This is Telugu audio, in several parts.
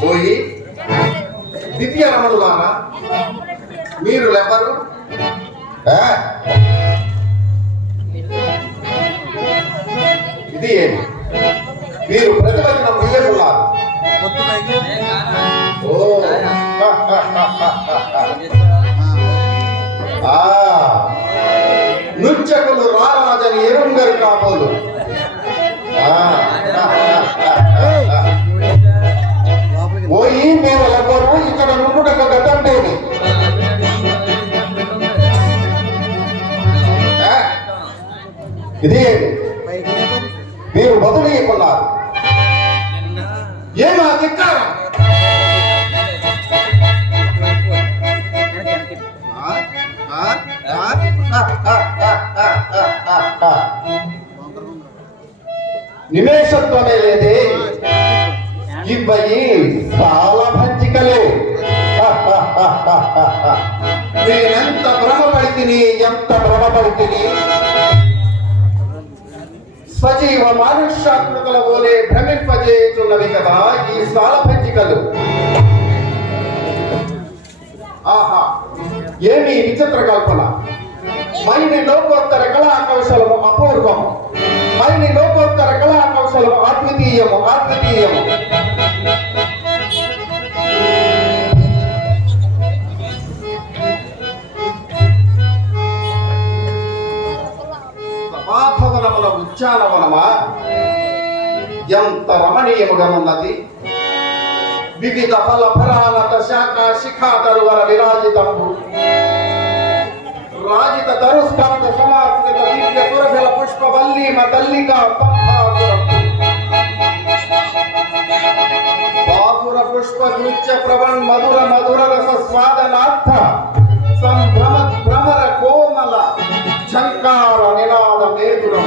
పోయి ద్వితీయ రమణులారా, మీరు ఎవరు? ఇది ఏమి? మీరు ప్రతిభటన ముయ్యకున్నారు. నృత్యకులు రారాజని ఎరుంగరు కాబోలు. పోయి మీరు ఎవరు? ఇక్కడ నుండుటకు గతంటేమి? ఇది మీరు బదులీయకున్నారు. ఏమా ధిక్కారం? నిమేషత్వమే లేదే. ఇవ్వయి చాలా పంచికలే. నేనెంత భ్రమపడితిని, ఎంత భ్రమపడితిని. సజీవ మానుష్యాకృతుల వలె భ్రమింపజేయుచున్నవి కదా ఈ సాల పంచికలు. ఆహా, ఏమి విచిత్ర కల్పన! మైని లోకోత్తర కళా కౌశలము అపూర్వము, మైని లోకోత్తర కళా కౌశలము అద్వితీయము, అద్వితీయము. సభాభవనముల ఉద్యానవనమా ఎంత రమణీయముగా ఉన్నది! వివిధ ఫల ఫలాలత శాఖ శిఖాతరువర విరాజితంబు, రాజిత తరుస్కాంత సమాస్కృత దివ్య సురభిల పుష్పవల్లీమ తల్లిగా బాసుర పుష్ప నృత్య ప్రవణ్ మధుర మధుర రస స్వాదనార్థ సంభ్రమ భ్రమర కోమల ఝంకార నినాద మేదురం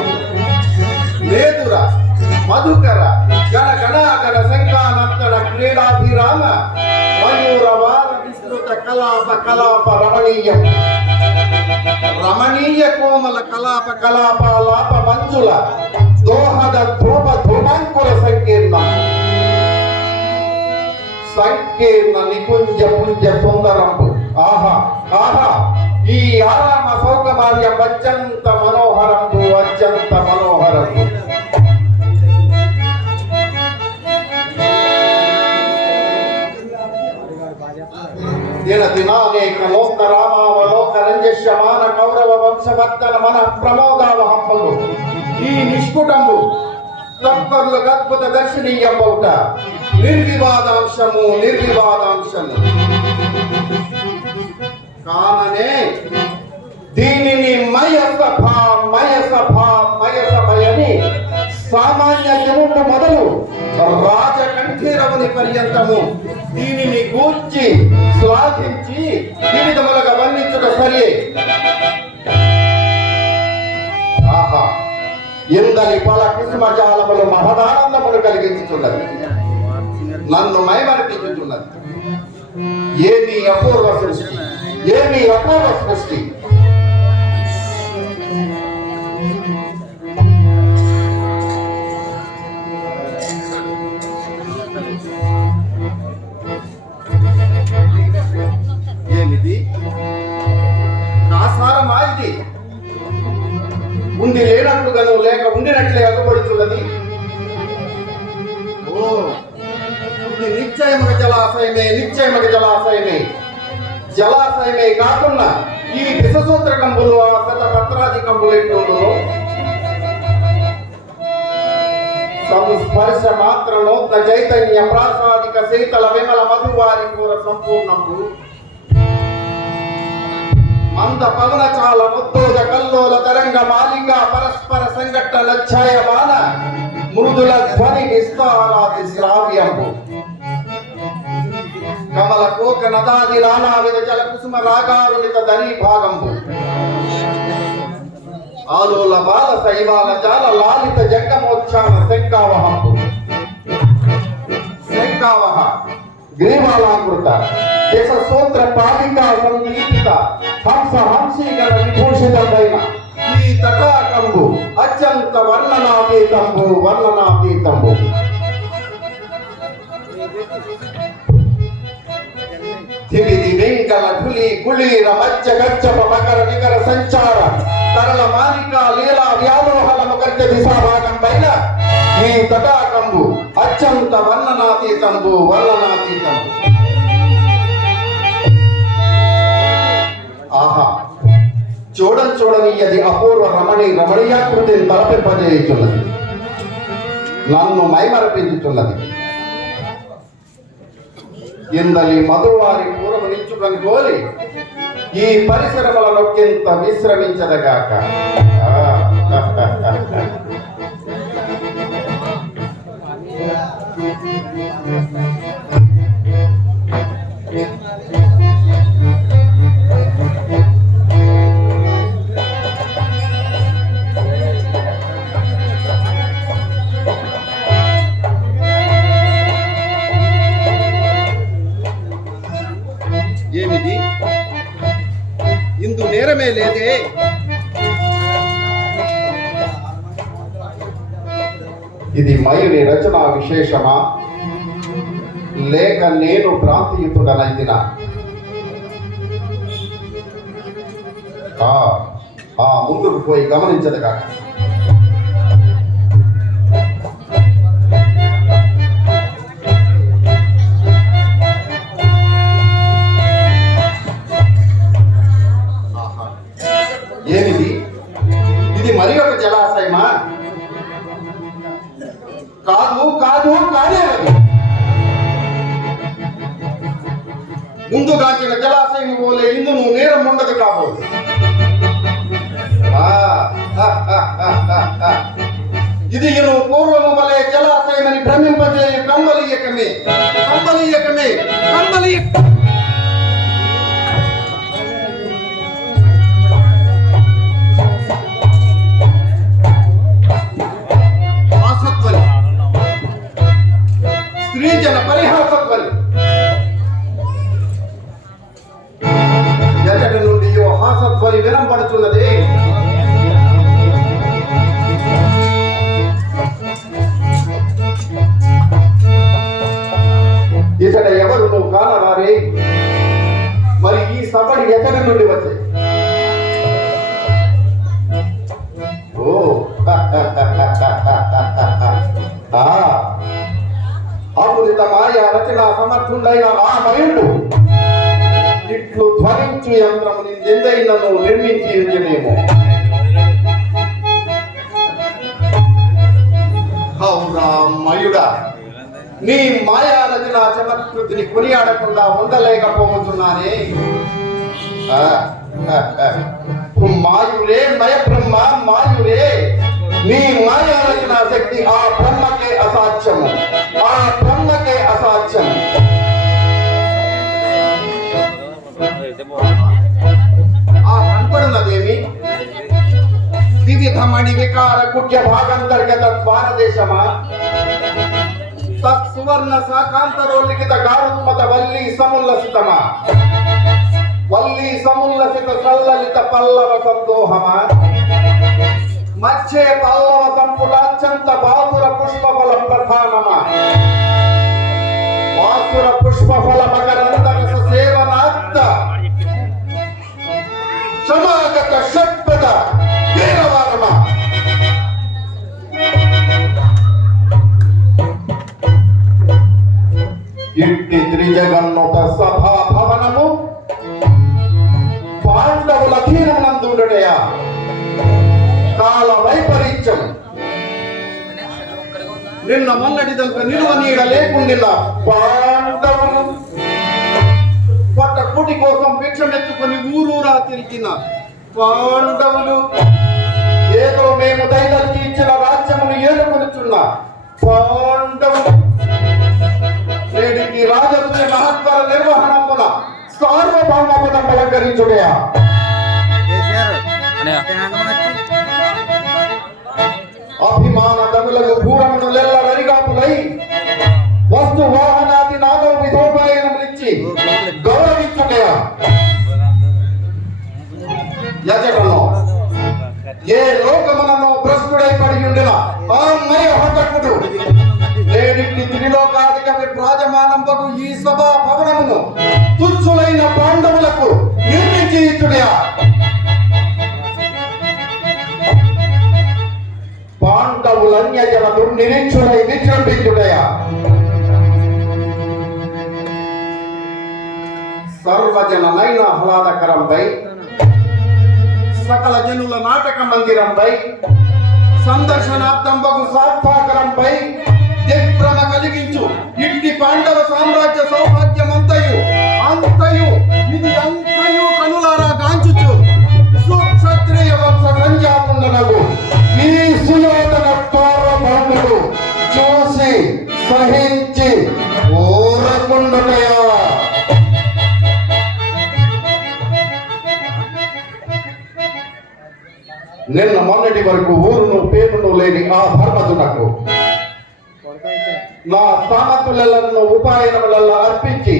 మేదుర మధుకర గణ గణాగణ శంఖానర్తన క్రీడాభిరామ మయూర వార విస్తృత కలాప కలాప రమణీయం, రమణీయ కోమల కలాప కలాపాలాప మంజుల దోహద ధ్రువ ధ్రువాంకుర సంకీర్ణం, సంకీర్ణ నికుంజ పుంజ సుందరంబు. ఆహా ఆహా, ఈ ఆరామ సౌకమార్యం అత్యంత మనోహరంబు, అత్యంత మనోహరంబు. దిన దినానేక లోక రామావలోక రంజస్యమాన కౌరవ వంశవర్ధన మన ప్రమోదావహంబు. ఈ నిష్కుటంబు తత్పరులకు అద్భుత దర్శనీయంబౌట. నిర్వివాదాంశము, నిర్వివాదాంశము కాననే దీనిని మయసభ మయసభ మయసభయని సామాన్య జనుడు మొదలు రాజకంఠీరవుని పర్యంతము దీనిని గూర్చి శ్లాఘించి వివిధములుగా వర్ణించుట సరే. ఆహా, ఎందరి ఫల కుసుమజాలములు మహదానందములు కలిగించుతున్నది, నన్ను మైమరిపించుతున్నది. ఏమి అపూర్వ సృష్టి, ఏమి అపూర్వ సృష్టి! ఏమిది? కాసారమా ఇది? ఉండి లేనట్లుగాను లేక ఉండినట్లే అగుపడుతున్నది. ఓ, ఇది నిశ్చయముగా జలాశయమే, నిశ్చయముగా జలాశయమే. జలాశయమే కాకుండా ఈ విషసూత్ర కంబులు ఆ శతపత్రాది కంబులు ఎట్లుందో సంస్పర్శ మాత్ర నూత్న చైతన్య ప్రాసాదిక శీతల విమల మధువారి కూర సంపూర్ణంబు. మంద పవన చాల ముద్దోద కల్లోల తరంగ మాలిక పరస్పర సంఘట్ట లచ్ఛాయమాన మృదుల ధ్వని విస్తారాది శ్రావ్యంబు. కమల కోక నదాది నానావిధ జల కుసుమ రాగారుణిత ధనీ భాగంబు. ఆలోల బాల శైవాల జాల లాలిత జంగమోచ్చాన శంకావహంబు. శంకావహ గ్రీవాలాకృత దశ సూత్ర పాదికా సంగీత హంస హంసీకర విభూషితమైన ఈ తటాకంబు అత్యంత వర్ణనాతీతంబు వర్ణనాతీతంబు. దివిది వెంకల ధులి కుళీర మధ్య గచ్చప మకర నికర సంచార తరల మాలిక లీలా వ్యాలోహల గర్జ దిశాభాగం పైన ఈ తటాకంబు అత్యంత వర్ణనాతీతంబు వర్ణనాతీతంబు. ఆహా, చూడని అది అపూర్వ రమణీయాకృతిని తలపెంపజేయుచున్నది, నన్ను మైమరపించుతున్నది. ఇందలి మధువారి పూర్వం నించుకొని కోరి ఈ పరిశ్రమల నొక్కింత విశ్రమించదగాక. ఏమిది? ఇందు నేరమే లేదే. ఇది మయుని రచనా విశేషమా, లేక నేను భ్రాంతియుతుడనైతినా? ముందుకు పోయి గమనించదుగా. ఏమిది? ఇది మరి ఒక జలాశయమా? కాదు కాదు కాదే. ముందుగాంచిన జలాశయం పోలే ఇందును నేరం ఉండదు కాబోదు. ఇది పూర్వము వలె జలాశయమని భ్రమింపజేయ కంబలీయకమే కంబలీయకమే కంబలీయ. స్త్రీజన పరిహాసత్వని ఎచ్చటి నుండి హాసత్వని వినంపడుతున్నది. ఇతడ ఎవరు నువ్వు కానరారే? మరి ఈ సభడి ఎక్కడి నుండి వచ్చాయి? ఓ అమృత మాయా రచన సమర్థుడైన ఆ మయుడు ఇట్లు ధ్వనించు యంత్రము నిందైనను నిర్మించి ఉంటేనేమో. అవునా మయుడా, నీ మాయా రచన చమత్కృతిని కొనియాడకుండా ఉండలేకపోతున్నానే. మాయురే మయ బ్రహ్మ మాయురే, నీ మాయా రచన శక్తి ఆ బ్రహ్మకే అసాధ్యము, ఆ బ్రహ్మకే అసాధ్యము. ఆ కనపడున్నదేమి? వివిధమణి వికార కుట్య భాగంతర్గత భారతదేశమా? తత్సువర్ణ శాకాంతరోలిఖిత గారుత్మత వల్లీ సముల్లసితమా? వల్లీ సముల్లసిత సల్లలిత పల్లవ సందోహమా? మధ్యే పల్లవ సంపులాత్యంత బాసుర పుష్పఫల ప్రధానమా? బాసుర పుష్పఫల మకరందరస సేవనాత్త సమాగత షట్పద వీరవారమా? ఇట్టి త్రిజగన్నుత సభా భవనము పాండవుల తీరమునందుండుటయా? కాల వైపరీత్యం నిన్న మొన్నటి దాకా నిలువ నీడ లేకుండా పాండవులు పట్ట కుటి కోసం భిక్షమెత్తుకొని ఊరూరా తిరిగిన పాండవులు, ఏదో మేము దైవానికి ఇచ్చిన రాజ్యమును ఏలుకొనుచున్న పాండవులు నేటికి రాజకీయ మహత్తర నిర్వహణమున సార్వభౌమ పదం అలంకరించుడయా? అభిమాన దములకు భూరమునులెల్ల రరిగాపులై వస్తు వాహనాది నాగో విధోపాయనములిచ్చి గౌరవించుటయా? యజటలో ఏ ఈ సభా భవనమును తుచ్చులైన పాండవులకు నిర్మించి ఇచ్చుడయా. పాండవులన్యజన దుర్నిరీక్షుడై విజృంభించుడయా. సర్వజనమైన ఆహ్లాదకరంపై సకల జనుల నాటక మందిరంపై సందర్శనార్థం బగు సాత్వాకరంపై దిగ్భ్రమ కలిగించు ఇట్టి పాండవ సామ్రాజ్య సౌభాగ్యమంతయు అంతయు ఇది అంతయు కనులారా గాంచుచు సుక్షత్రియ వంశ సంజాతుండనగు ఈ సుయోధన సార్వభౌముడు చూసి సహించి ఊరకుండుటయా. నిన్న మొన్నటి వరకు ఊరును పేరును లేని ఆ ధర్మదునకు నా సామతులను ఉపాయనములలో అర్పించి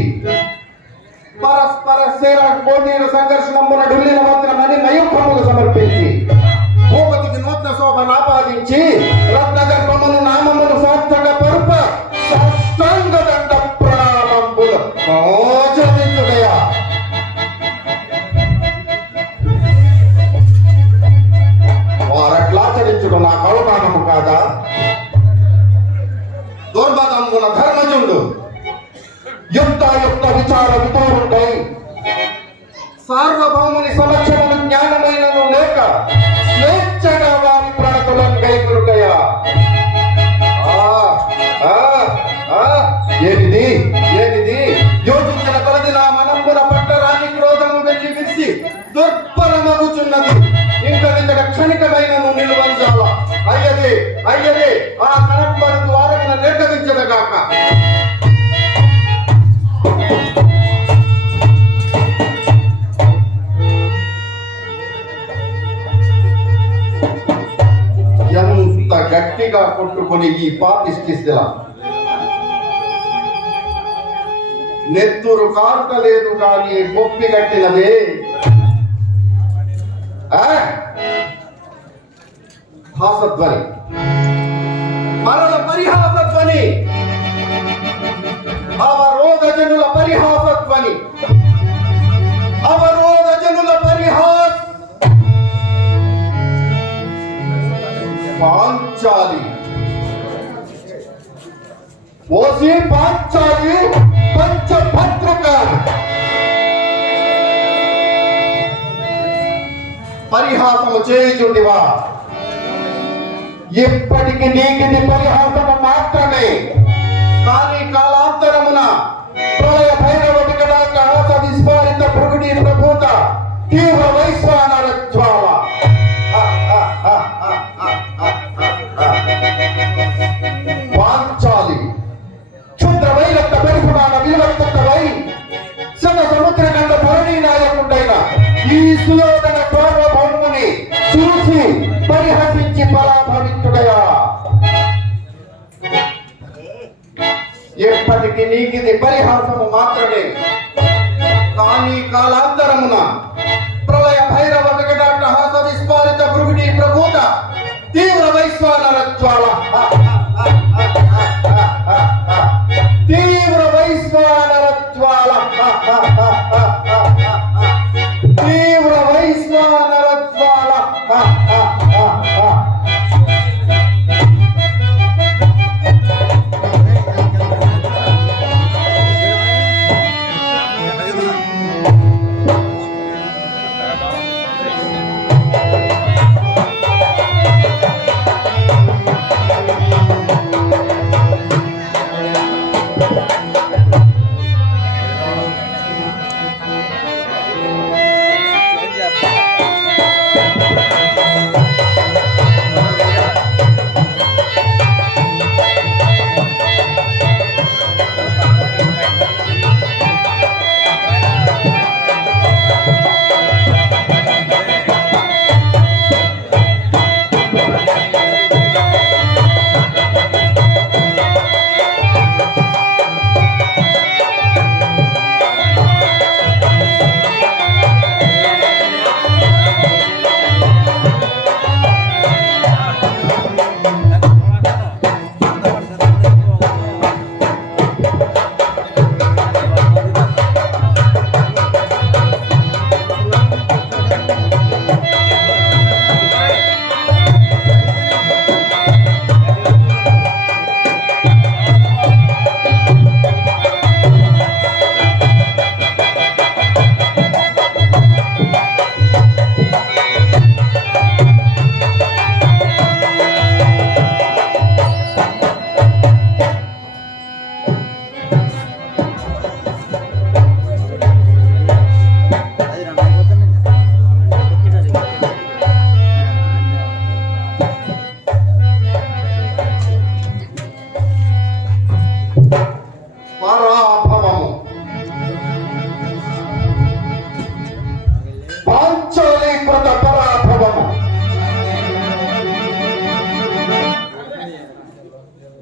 పరస్పర శేర పోటీల సంఘర్షణమున ఢిల్లీన మాత్రమని మయూఖములు సమర్పించి భూపతికి నూతన శోభను ఆపాదించి రత్నగర్భమును నామమును సార్థక పరుప సాష్టాంగ దండ ప్రణామంబులు ఆచరించుడయా. వారట్లాచరించుడు నా కవమానము కాదా. దుర్మదమ్మున ధర్మజుండు యుక్తాయుక్త విచార వితోరుండై సార్వభౌముని సమక్షమును జ్ఞానమైనను లేక స్వేచ్ఛగా వారి ప్రణతులను కైకొనుటయా. ఏనిది ఏనిది యోచించిన కొలది నా మనమున పట్టరాని క్రోధము వెళ్ళి విరిసి దుర్భరమగుచున్నది. ఇంకనింత క్షణికమైనను నిలువంజాల అయ్యదే అయ్యదే ఆ కనపడి ద్వారమున నిర్గమించదగాక. ఎంత గట్టిగా కొట్టుకొని ఈ పాపిష్టిల నెత్తురు కారుటలేదు కానీ మొప్పి గట్టినదే. హాసధ్వని మరల పరిహాసధ్వని అవరోధ జనుల పరిహాసధ్వని అవరోధ జనుల పరిహాస్ పాంచాలి ఓసి పాంచాలి పంచభద్రక పరిహాసము చేయుచుండివా. ఇప్పటికి నీకిది పరిహాసము మాత్రమే కానీ కాలాంతరమున ప్రళయ భైరవ వికటాక హాస విస్ఫారిత భృగుడి ప్రభూత తీవ్ర వైశ్వానర జ్వాల పాంచాలి క్షుద్ర వైరక్త పరిపురాణ విలువై సన సముద్ర గండ ధరణి నాయకుండైన ఈ సుయోధన సార్వభౌముని చూసి పరిహసించి పరాభవించుడయా. ఎప్పటికి నీకిది పరిహాసము మాత్రమే కానీ కాలాంతరమున ప్రళయ భైరవ వికటాట హాస విస్ఫారిత భృగుడి ప్రభూత తీవ్ర వైశ్వానర జ్వాల తీవ్ర వైశ్వానర జ్వాల తీవ్ర వైశ్వానర జ్వాల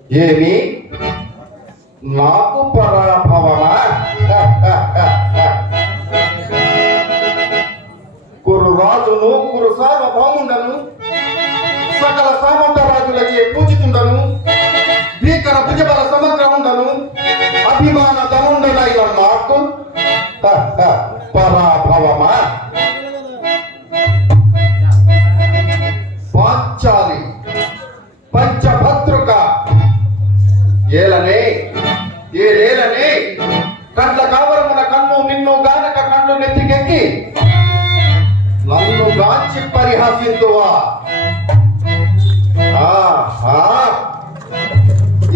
ఏమి నాకు పరాభవమా? కురు రాజును కురు సార్వభౌముండను సకల సామంత రాజులచే పూజితుండను భీకర భుజబల సమగ్రముండను అభిమాన ధనుండనైన నాకు పరాభవమా? పాంచాలి పంచభద్రుక ఏలనే ఏలేలనే కండ్ల కావరమున కన్ను నిన్ను గానక కన్ను నెత్తికెక్కి నన్ను గాంచి పరిహాసింతువా?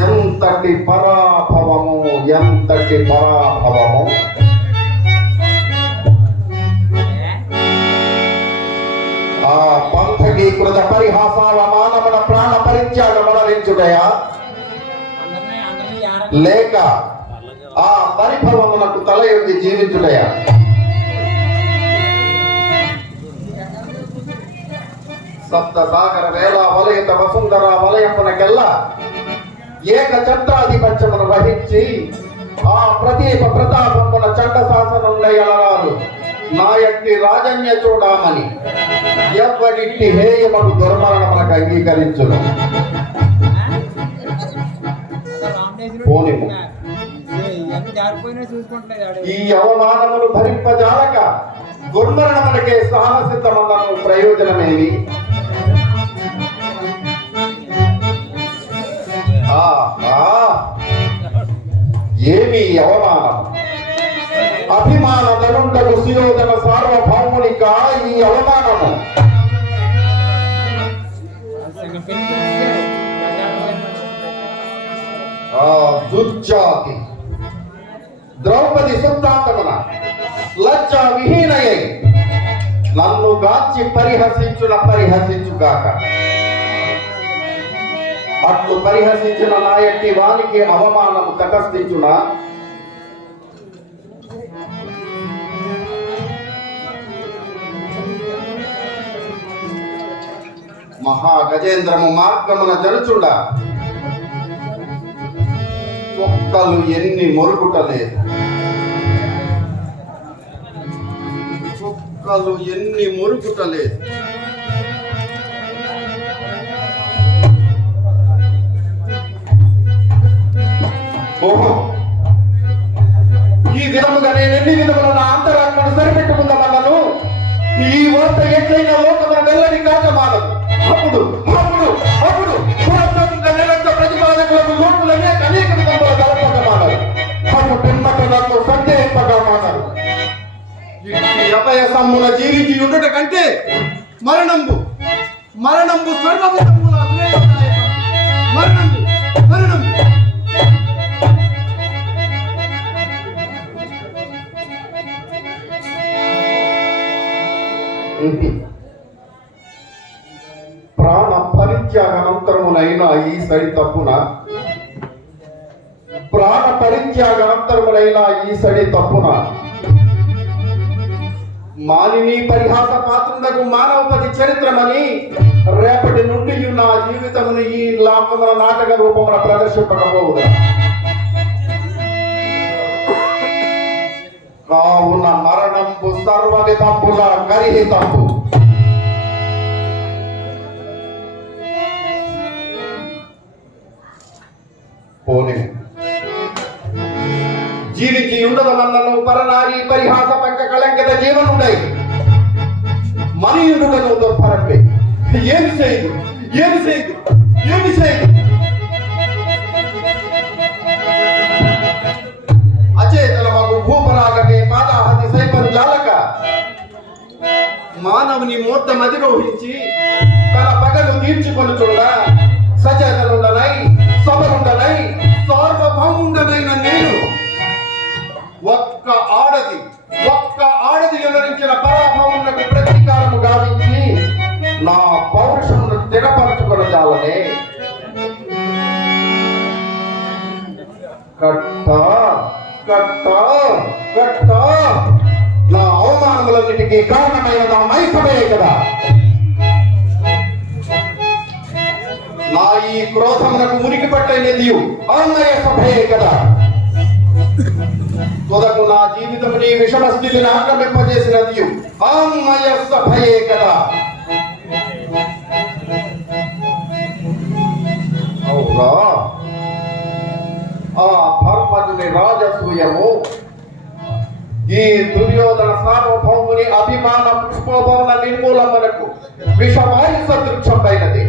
ఎంతటి పరాభవము, ఎంతటి పరాభవము! ఆ పంథకీకృత పరిహాసావమానమున ప్రాణ పరిత్యాగమనరించుటయా లేక ఆ పరిభవమునకు తలయొగ్గి జీవించుటయా? సప్త సాగర వేళ వలయత వసుంధర వలయమునకెల్ల ఏక చట్టాధిపత్యమును వహించి ఆ ప్రదీప ప్రతాపమున చండ శాసనుండయలరారు నాయట్టి రాజన్య చూడామని ఎవ్వడిట్టి హేయమను దుర్మరణమునకు అంగీకరించును. పోనిము ఈ అవమానములు భరింపజాలక దుర్మరణమునకే సాహసితమన్నను ప్రయోజనమేమి? ఏమి అవమానం! అభిమాన ధనుండకు సుయోధన సార్వభౌమునిక ఈ అవమానము! దుర్జాతి ద్రౌపది సుత్తాంతమున లజ్జా విహీనయై నన్ను గాంచి పరిహసించుగాక. అట్లు పరిహసించిన నాయట్టి వానికి అవమానము తటస్థించునా? మహాగజేంద్రము మార్గమున జరుచుండ ఒక్కలు ఎన్ని మొరుగుటలేదు, ఒక్కలు ఎన్ని మొరుగుటలేదు. ఓహో, ఈ విధముగా నేను ఎన్ని విధముల నా అంతరాత్మను సరిపెట్టుకుందామన్నాను. ఈ వార్త ఎట్లయినా లోకమున వెళ్ళని కాక మానదు. అప్పుడు అప్పుడు అప్పుడు ప్రతిపాదకులకు లోటులు అనేక విధముల గడపక మానరు. అటు పిమ్మట నన్ను సందేహింపగా మానరు. అభయసమ్మున జీవించి ఉండుట కంటే మరణంబు సర్వవిధముల మరణంబు ప్రాణ పరిత్యాగనంతరమునైనా ఈ సడి తప్పున, ప్రాణ పరిత్యాగనంతరమునైనా ఈ సడి తప్పున మాలిని పరిహాస పాత్రుండకు మానవపతి చరిత్రమని రేపటి నుండి నా జీవితమును ఈ లోకమున నాటక రూపమున ప్రదర్శింపకపోవుదా? కావున మరణంబు సర్వవిధంబుల గరిహితంబు. పోనీ జీవించి ఉండదనన్నను పరనారీ పరిహాస పంక కళంకిత జీవనుండై మనియుడుగను దుర్భరపే ఏమి చేయదు అచేతల మగు భూపరాగమే పాదాహతి సైపం జాలక మానవుని మూర్తం అధిరోహించి తన పగలు తీర్చుకొనుచుండ సచేతనుండనై సభలుండనై సార్వభౌముండనైన నేను ఒక్క ఆడది వివరించిన పరాభవములకు ప్రతీకారము గావించి నా పౌరుషమును స్థిరపరచుకొనజాలనే. కట్ట నా అవమానములన్నిటికీ కారణమైన నా మైసమే కదా. నా ఈ క్రోధమునకు ఉనికి పట్టైనది అన్నయ్య సభయే కదా. తుదకు నా జీవితం నీ విషమ స్థితిని ఆక్రమింపజేసినది అన్నయ్య సభయే కదా. అవునా, ఆ ధర్మజుని రాజసూయము ఈ దుర్యోధన సార్వభౌముని అభిమాన పుష్పోభవన నిర్మూలనకు విషవాయు సదృక్షమైనది,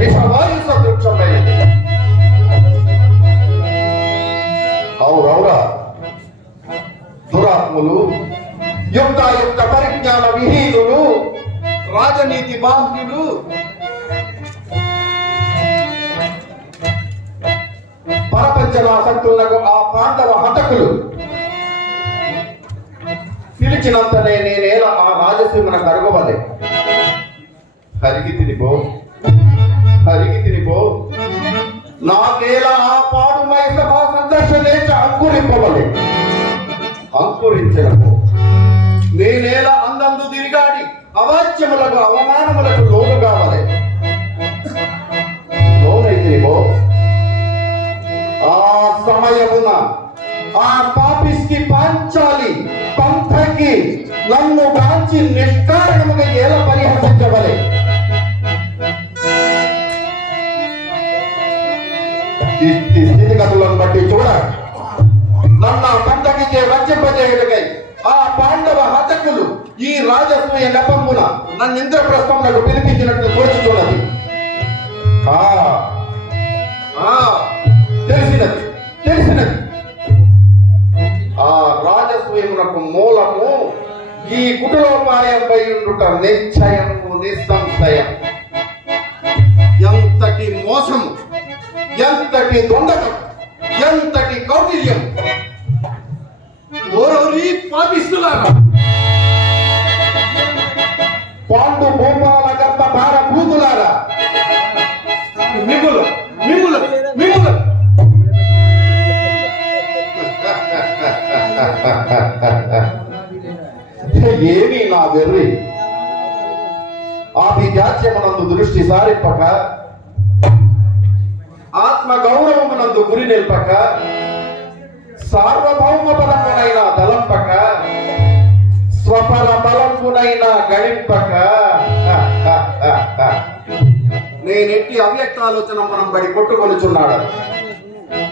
విషవాయు సదృక్షమైనది. అవునవురా, దురాత్ములు, యుక్తాయుక్త పరిజ్ఞాన విహీనులు, రాజనీతి బాహ్యులు, పరపంచనాసక్తులకు ఆ పాండవ హతకులు పిలిచినంతనే నేనేలా ఆ రాజసీమన కరగవలే. హరికి తినిపో, హరికి తినిపో, నాకేలా ఆ పాడు మైసభా సందర్శనే అంకురింపవలే. అంకురించడము నేనేలా అందందు తిరిగాడి అవాచ్యములకు అవమానములకు లోను కావలే. లోనైతేమో ఆ సమయమున ఆ పాపిష్టి పాంచాలి పంథకి నన్ను కాంచి నిష్కారణముగా ఎలా పరిహసించవలే. ఇట్టి స్థితిగతులను బట్టి చూడ నన్ను ఆ పంథకి వంచింపజేయుటకై ఆ పాండవ హతకులు ఈ రాజసూయ నెపమున నన్ను ఇంద్రప్రస్థములకు పిలిపించినట్లు తోచుతున్నది. తెలిసినది, తెలిసినది. ఆ రాజసూయమునకు మూలము ఈ కుటులోపాయంపై ఉండుట నిశ్చయము, నిస్సంశయం. ఎంతటి మోసము, ఎంతటి దొంగతనం, ఎంతటి కౌటిల్యం! ఓరోరి పాపిస్తులారా, పాండు భూపాల గర్భ భార భూతులారా, మిగులు మిగులు మిగులు ఏమి నా వెర్రి ఆభిజాత్యమునందు దృష్టి సారింపక, ఆత్మ గౌరవమునందు గురి నిల్పక, సార్వభౌమ బలమునైనా దళంపక, స్వపర బలమునైనా గణింపక, నేనెట్టి అవ్యక్త ఆలోచన మనం బడి కొట్టుకొనుచున్నాడు.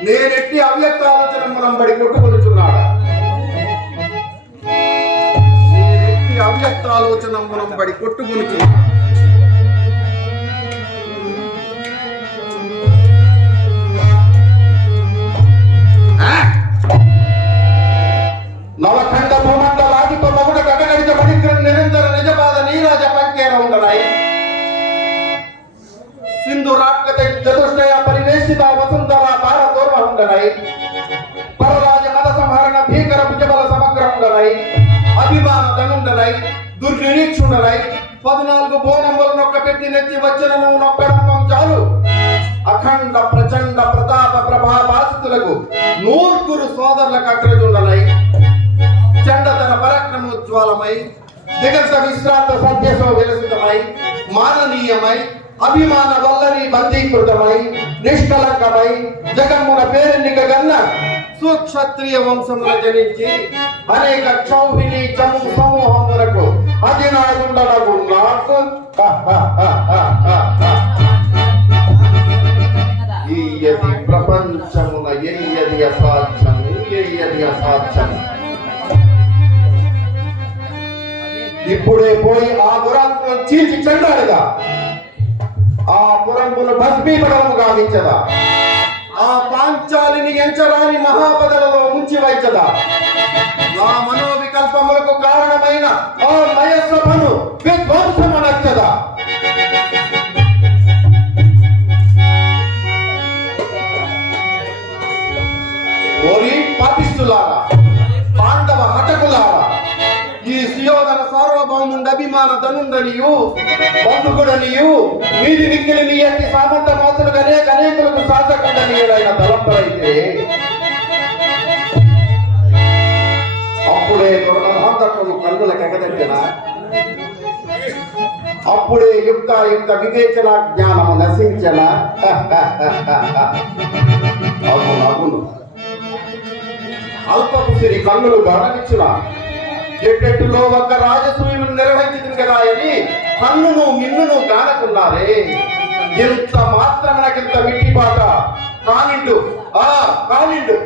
నేనెట్టి అవ్యక్త ఆలోచన మనం బడి కొట్టుకొనుచున్నాడు. నేనెట్టి అవ్యక్త ఆలోచన మనం బడి కొట్టుకొనుచున్నాడు. నవఖండ భూమండలాధిప మగుడ గగనడిత మణిగ్రం నిరంతర నిజపాద నీరాజ పంకేర ఉండనాయి. సింధు రాట్కత చతుష్టయ పరివేషిత వసుంధర భారతోర్వ ఉండనాయి. పరరాజ మద సంహరణ భీకర భుజబల సమగ్ర ఉండనాయి. అభిమాన ధనుండనాయి. దుర్నిరీక్షుండనాయి. 14 బోనములు నొక్క పెట్టి నెత్తి వచ్చినను నొక్కడం చాలు. అఖండ ప్రచండ ప్రతాప ప్రభావాసితులకు 100 సోదరులకు అగ్రజుండనాయి. చండతన పరాక్రమోజ్వాలమై దిగంత విశ్రాంత సత్యసో విలసితమై మాననీయమై అభిమాన వల్లరి బందీకృతమై నిష్కలంకమై జగమ్మున పేరెన్నికగన్న సుక్షత్రియ వంశమున జనించి అనేక క్షౌహిణి చము సమూహములకు అధినాయుండనగు నాకు ఈయది ప్రపంచమున ఎయ్యది అసాధ్యము, ఎయ్యది అసాధ్యము. ఇప్పుడే పోయి ఆ దురాత్మను చీల్చి చెండాడుగా, ఆ పురంపును భస్మీపడము గావించదా, ఆ పాంచాలిని ఎంచరాని మహాపదలలో ముంచి వైచదా, నా మనోవికల్పములకు కారణమైన ఆ మయసభను విధ్వంసమనచ్చదా. ఓరి పాపిష్టులారా, పాండవ హఠకులారా, ఈ సుయోధన సార్వభౌముండ అభిమాన ధనుండనియు బంధుకుడనియు వీరి మిక్కిలి నీ అతి సామంత మాతులకు అనేకులకు సాధకుండనీయుడైన తలంపరైతే అప్పుడే దుర్మహాంతత్వము కన్నులకు ఎగదట్టిన అప్పుడే యుక్తాయుక్త వివేచన జ్ఞానము నశించన. అవును అవును, అల్పకుసిరి కన్నులు గమనించిన ఎట్టెట్టులో ఒక రాజసూయమును నిర్వహించింది కదా అని కన్నును మిన్నును గానకున్నారే. ఇంత మాత్రమునకింత మిట్టిపాట కానిండు కానిండు.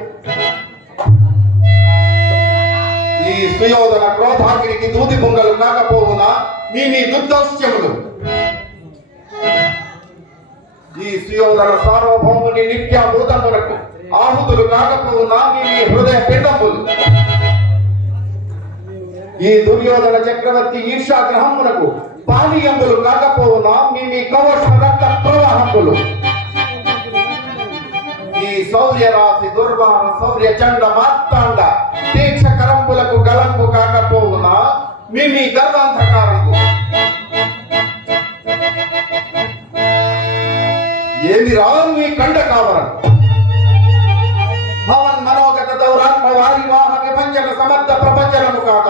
ఈ సుయోధన క్రోధాగ్నికి దూది పొంగలు కాకపోవునా మీ దుర్దౌష్ట్యములు? ఈ సుయోధన సార్వభౌముని నిత్యాభూతములకు ఆహుతులు కాకపోవునా మీ హృదయ పిండములు? ఈ దుర్యోధన చక్రవర్తి ఈర్షాగ్రహమునకు పానీయములు కాకపోవునా మీ కవచ రక్త ప్రవాహములు? ఈ శౌర్య రాశి దుర్వాన శౌర్య చండ మార్తాండ తీక్ష కరంబులకు గలంపు కాకపోవునా మీ గర్వాంధకారంబు? ఏమి రా మీ కండ కావరం? భవన్ మనోగత దౌరాత్మ వారి వాహ విభంజన సమర్థ ప్రపంచనము కాక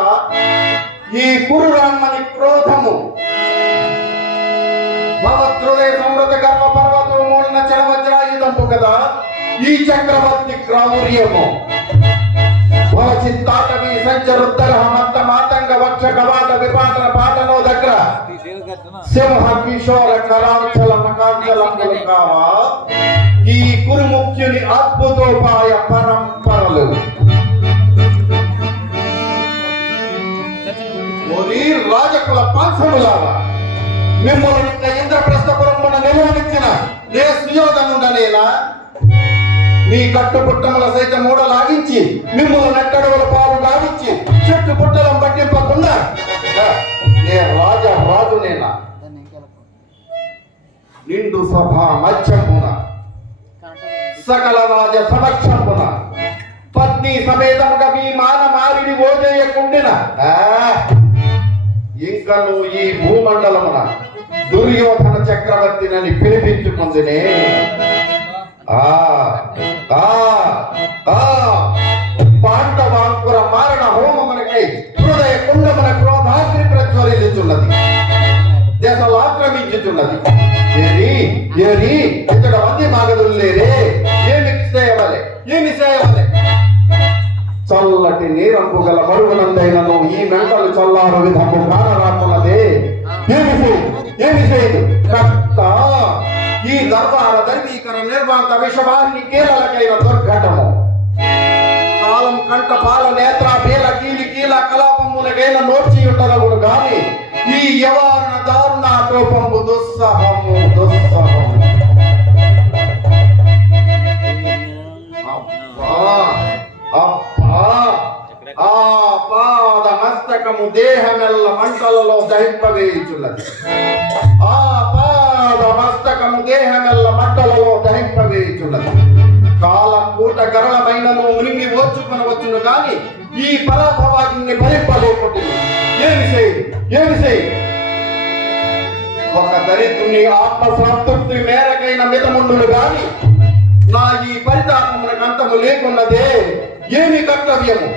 ఈ కురురాన్మని క్రోధము భవత్రులే సమృద్ధ గర్వ పర్వతము మూలన చలవజ్రాయుధంపు కదా ఈ చక్రవర్తి క్రౌర్యము. భవచిత్తాటవీ సంచరుద్దర మత్త మాతంగ వక్ష కవాత విపాటన పాటనో దగ్గర సింహ కిషోర కరాంచల మకాంచలంబులు కావా ఈ కురుముఖ్యుని అద్భుతోపాయ పరంపరలు. రాజకుల పాంసములారా, మిమ్మల్ని ఇంద్రప్రస్థపురమున నిలువనిచ్చిన ఏ సుయోధనుడనేనా మీ కట్టుపుట్టముల సైతం మూడలాగించి మిమ్మల్ని నెట్టడవుల పాలు లాగించి చెట్టు పుట్టలం పట్టింపకుండా నే రాజునేనా? నిండు సభ మధ్యమున సకల రాజ సమక్షమున పత్ని సమేతముగా మీ మాన మారిడి ఓజేయకుండిన ఇంకను ఈ భూమండలమున దుర్యోధన చక్రవర్తినని పిలిపించుకుందినే. పాండవాంకుర మారణ హోమమునకై హృదయ కుండమున క్రోధాగ్ని ప్రజ్వలిల్లుచున్నది, దేశాలు ఆక్రమించుచున్నది. ఏరి ఇతడ మంది మాగదులు లేరే, ఏమి చేయవలే? చల్లటి నీరంపు గల మరుగునందైనను ఈ మెంటలు చల్లారు విధము కానరాకున్నదే. ఏమి చేయదు కర్త ఈ దర్బార ధర్మీకర నిర్వాంత విషవాహిని కీలకైన దుర్ఘటము. కాలం కంట పాల నేత్ర బేల కీల కలాపమునకైన నోర్చియుంటదవుడు గాని ఈ యవారణ దారుణ కోపము దుస్సహము. ఆ పాద మస్తకము దేహమెల్ల మంటలలో దహింపవేయుచున్నది. ఆ పాద మస్తకము దేహమెల్ల మంటలలో దహింపవేయుచున్నది. కాలం కూట గరళమైనను మునిగి ఓర్చుకొనవచ్చును గాని ఈ పరాభవాన్ని భరింపలేకుంటుంది. ఏమి చేయి? ఒక దరిద్రుని ఆత్మ సంతృప్తి మేరకైన మితముండును గాని నా ఈ పరితాపమునకు అంతము లేకున్నదే. ఏమి కర్తవ్యము?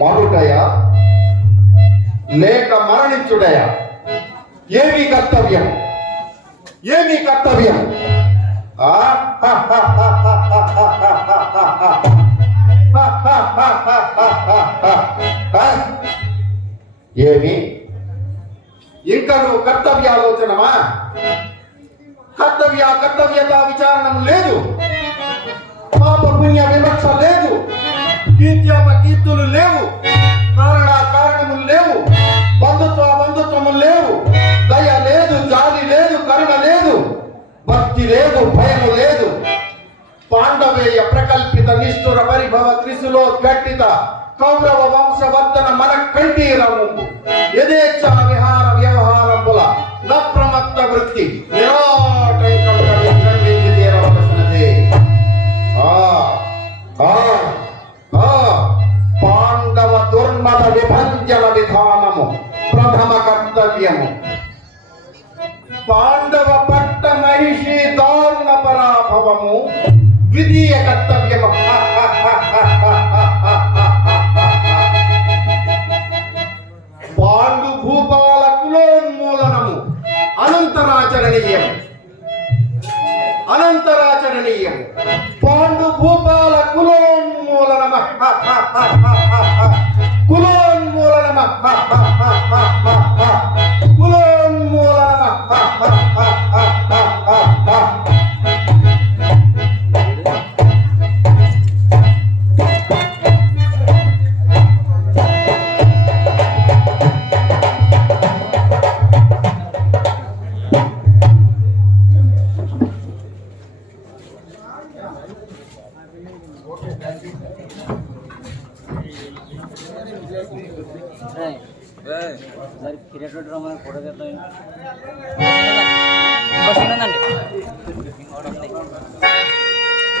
మరుటయా లేక మరణించుడయా? ఏమి కర్తవ్యం? ఏమి ఇంకా నువ్వు కర్తవ్యాలోచనమా? కర్తవ్యత విచారణము లేదు, పాప పుణ్య వివక్ష లేదు, కీర్తులు లేవు, కారణములు లేవు, బంధుత్వములు లేవు, దయ లేదు, జాలి లేదు, కరుణ లేదు, భక్తి లేదు, భయము లేదు. పాండవేయ ప్రకల్పిత నిష్ఠుర పరిభవ త్రిశులో ఘటిత కౌరవ వంశవర్ధన మన కంఠీరము యథేచ్ఛ విహార వ్యవహారముల నప్రమత్త వృత్తి నిరాటంకంగా ఖండించి తీరవలసినదే. పాండవ దుర్మద విభంజన విధానము ప్రథమ కర్తవ్యము. పాండవ పట్ట మహిషి దారుణ పరాభవము ద్వితీయ కర్తవ్యము. ఆచరణీయం, అనంతరాచరణీయం. పాండు భూపాల కులోన్మూలనమ కులోన్మూలనమ కులోన్మూలనమ. ఫోటో చేద్దాం. ఇంకో